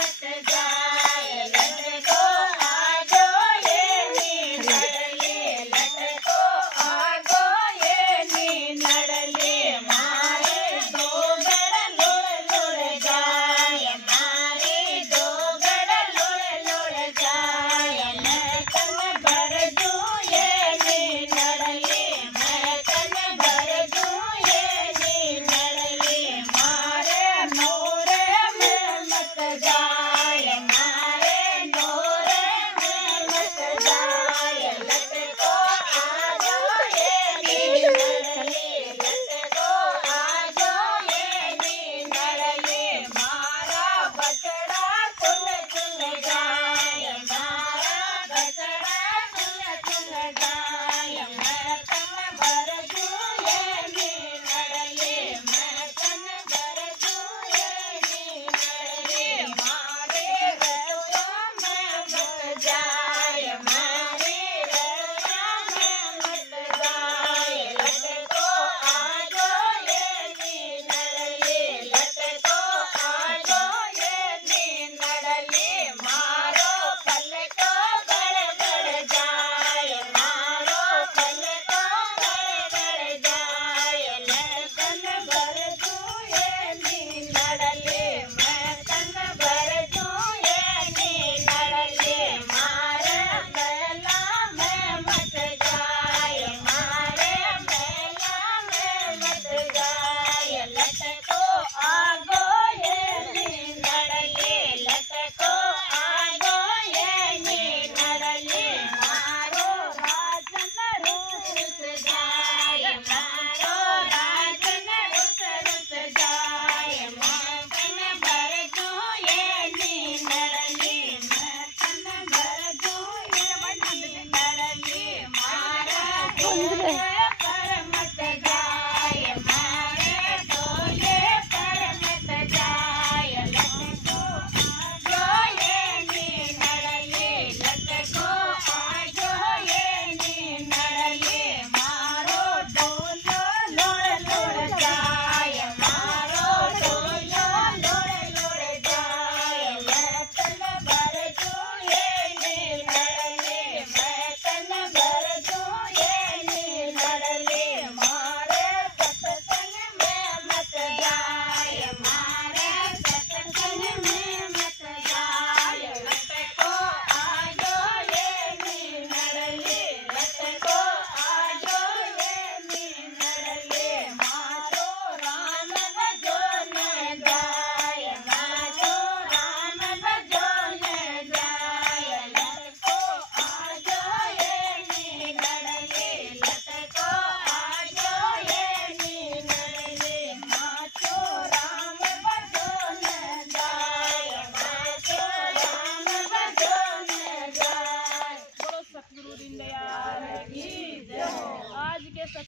मत जाए लटको आजो ये नी नड़ले लटको आगो ये नी नड़ले मारे डोगर लुड़ लुड़ जाए मारे डोगर लुड़ लुड़ जाए मैं तन भर दूं ये नी नड़ले मैं तन भर दूं ये नी नड़ले मारे मोरे में मत जा